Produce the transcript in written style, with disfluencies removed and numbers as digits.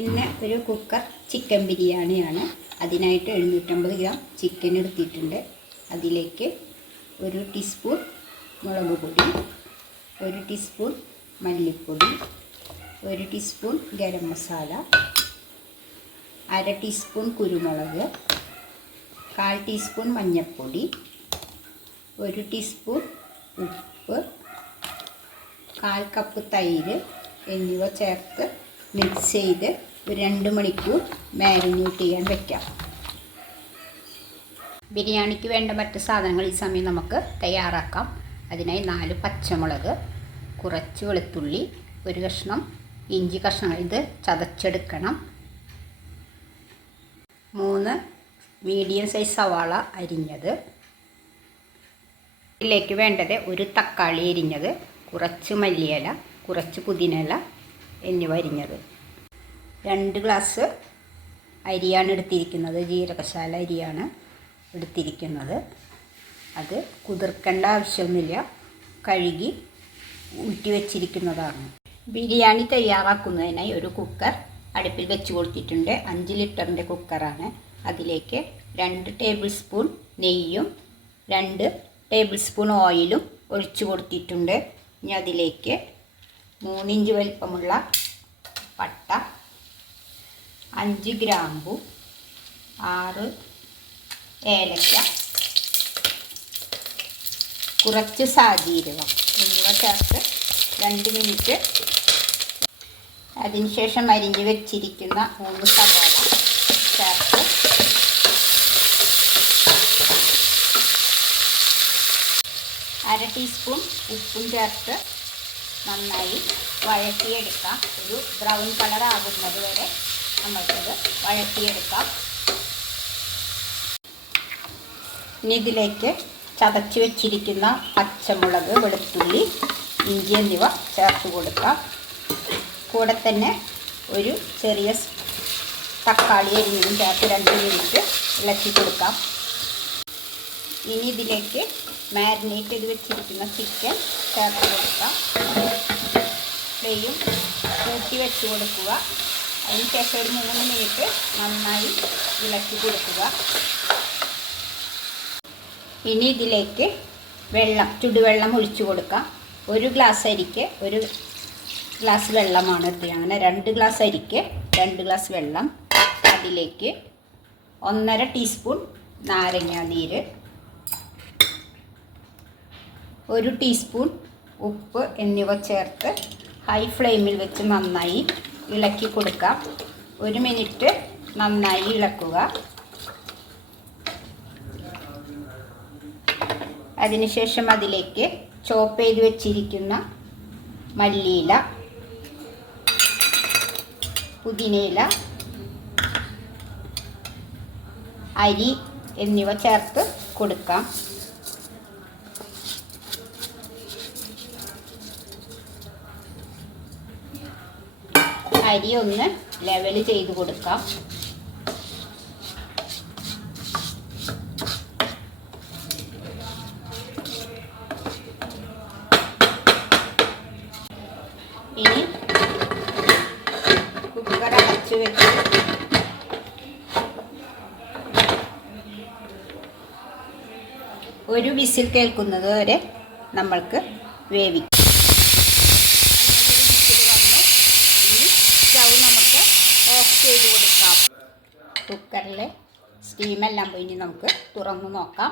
ഇന്ന് ഒരു cooker chicken ബിരിയാണിയാണ്. അതിനായിട്ട് 750 ഗ്രാം ചിക്കൻ എടുത്തിട്ടുണ്ട്. അതിലേക്ക് 1 ടീസ്പൂൺ മുളക് പൊടി, 1 ടീസ്പൂൺ മല്ലിപ്പൊടി, 1 ടീസ്പൂൺ ഗരം മസാല, 1/2 ടീസ്പൂൺ കുരുമുളക്, 1/4 ടീസ്പൂൺ മഞ്ഞൾപ്പൊടി, 1 ടീസ്പൂൺ ഉപ്പ്, 1/4 കപ്പ് തൈര് എന്നിവ ചേർത്ത് മിക്സ് ചെയ്ത് ഒരു 2 മണിക്കൂർ മാരിനേറ്റ് ചെയ്യാൻ വയ്ക്കാം. ബിരിയാണിക്ക് വേണ്ട മറ്റ് സാധനങ്ങൾ ഈ സമയം നമുക്ക് തയ്യാറാക്കാം. അതിനായി 4 പച്ചമുളക്, കുറച്ച് വെളുത്തുള്ളി, 1 കഷ്ണം ഇഞ്ചി കഷ്ണങ്ങൾ, ഇത് ചതച്ചെടുക്കണം, 3 മീഡിയം സൈസ് സവാള അരിഞ്ഞത്, ഇതിലേക്ക് വേണ്ടത് 1 തക്കാളി അരിഞ്ഞത്, കുറച്ച് മല്ലിയില, കുറച്ച് പുതിനയില എന്നിവ അരിഞ്ഞത്. 2 ഗ്ലാസ് അരിയാണ് എടുത്തിരിക്കുന്നത്, ജീരകശാല അരിയാണ് എടുത്തിരിക്കുന്നത്. അത് കുതിർക്കേണ്ട ആവശ്യമൊന്നുമില്ല, കഴുകി ഊറ്റി വച്ചിരിക്കുന്നതാണ്. ബിരിയാണി തയ്യാറാക്കുന്നതിനായി ഒരു കുക്കർ അടുപ്പിൽ വെച്ച് കൊടുത്തിട്ടുണ്ട്. 5 ലിറ്ററിൻ്റെ കുക്കറാണ്. അതിലേക്ക് 2 ടേബിൾ സ്പൂൺ നെയ്യും 2 ടേബിൾ സ്പൂൺ ഓയിലും ഒഴിച്ചു കൊടുത്തിട്ടുണ്ട്. ഇനി അതിലേക്ക് 3 ഇഞ്ച് വലിപ്പമുള്ള പട്ട, 5 ഗ്രാമ്പു, 6 ഏലക്ക, കുറച്ച് സാജീരകം എന്നിവ ചേർത്ത് 2 മിനിറ്റ്. അതിനുശേഷം അരിഞ്ഞ് വെച്ചിരിക്കുന്ന 3 സവാള ചേർത്ത് അര ടീസ്പൂൺ ഉപ്പും ചേർത്ത് നന്നായി വഴറ്റിയെടുക്കാം. ഒരു ബ്രൗൺ കളർ ആകുന്നത് വരെ നമ്മൾക്കത് വഴറ്റിയെടുക്കാം. ഇനി ഇതിലേക്ക് ചതച്ച് വെച്ചിരിക്കുന്ന പച്ചമുളക്, വെളുത്തുള്ളി, ഇഞ്ചി എന്നിവ ചേർത്ത് കൊടുക്കാം. കൂടെ തന്നെ ഒരു ചെറിയ തക്കാളി അരിഞ്ഞതും ചേർത്ത് 2 മിനിറ്റ് ഇളക്കി കൊടുക്കാം. ഇനി ഇതിലേക്ക് മാരിനേറ്റ് ചെയ്ത് വെച്ചിരിക്കുന്ന ചിക്കൻ ചേർത്ത് കൊടുക്കാം. ഫ്ലെയിം കൂട്ടി വെച്ച് കൊടുക്കുക. അതിനുശേഷം ഒരു 3 മിനിറ്റ് നന്നായി ഇളക്കി കൊടുക്കുക. ഇനി ഇതിലേക്ക് ചുടുവെള്ളം ഒഴിച്ചു കൊടുക്കാം. 1 ഗ്ലാസ് അരിക്ക് 1 ഗ്ലാസ് വെള്ളമാണ് എടുത്തത്. അങ്ങനെ 2 ഗ്ലാസ് അരിക്ക് 2 ഗ്ലാസ് വെള്ളം. അതിലേക്ക് 1/2 ടീസ്പൂൺ നാരങ്ങാനീര്, 1 ടീസ്പൂൺ ഉപ്പ് എന്നിവ ചേർത്ത് ഹൈ ഫ്ലെയിമിൽ വെച്ച് നന്നായി ഇളക്കി കൊടുക്കാം. 1 മിനിറ്റ് നന്നായി ഇളക്കുക. അതിനുശേഷം അതിലേക്ക് ചോപ്പ് ചെയ്ത് വെച്ചിരിക്കുന്ന മല്ലിയില, പുതിനയില, അരി എന്നിവ ചേർത്ത് കൊടുക്കാം. അരി ഒന്ന് ലെവൽ ചെയ്ത് കൊടുക്കാം. ഇനി കുക്കർ അടച്ച് വെച്ച് ഒരു വിസിൽ കേൾക്കുന്നത് വരെ നമ്മൾക്ക് വേവിക്കാം. നമുക്ക് ഓഫ് ചെയ്ത് കൊടുക്കാം. കുക്കറിലെ സ്റ്റീമെല്ലാം പോയി നമുക്ക് തുറന്ന് നോക്കാം.